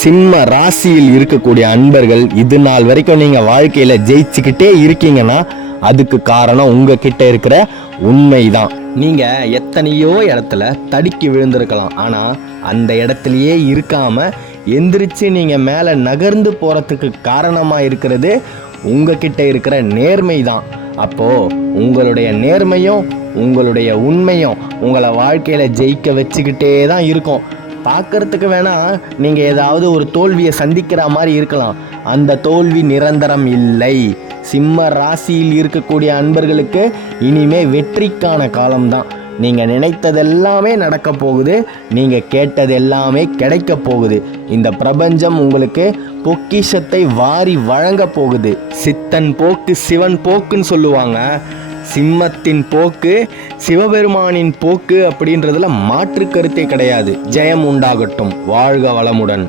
சிம்ம ராசியில் இருக்கக்கூடிய அன்பர்கள் இது நாள் வரைக்கும் நீங்க வாழ்க்கையில ஜெயிச்சுக்கிட்டே இருக்கீங்கன்னா அதுக்கு காரணம் உங்ககிட்ட இருக்கிற உண்மைதான். நீங்க எத்தனையோ இடத்துல தடுக்கி விழுந்திருக்கலாம், ஆனா அந்த இடத்துலயே இருக்காம எந்திரிச்சு நீங்க மேல நகர்ந்து போறதுக்கு காரணமா இருக்கிறது உங்ககிட்ட இருக்கிற நேர்மை தான். அப்போ உங்களுடைய நேர்மையும் உங்களுடைய உண்மையும் உங்களை வாழ்க்கையில ஜெயிக்க வச்சுக்கிட்டே தான் இருக்கும். பார்க்கறதுக்கு வேணா நீங்கள் ஏதாவது ஒரு தோல்வியை சந்திக்கிற மாதிரி இருக்கலாம், அந்த தோல்வி நிரந்தரம் இல்லை. சிம்ம ராசியில் இருக்கக்கூடிய அன்பர்களுக்கு இனிமே வெற்றிக்கான காலம்தான். நீங்கள் நினைத்ததெல்லாமே நடக்க போகுது, நீங்கள் கேட்டது எல்லாமே கிடைக்க போகுது. இந்த பிரபஞ்சம் உங்களுக்கு பொக்கிஷத்தை வாரி வழங்க போகுது. சித்தன் போக்கு சிவன் போக்குன்னு சொல்லுவாங்க. சிம்மத்தின் போக்கு சிவபெருமானின் போக்கு அப்படின்றதுல மாற்று கருத்தே கிடையாது. ஜெயம் உண்டாகட்டும். வாழ்க வளமுடன்.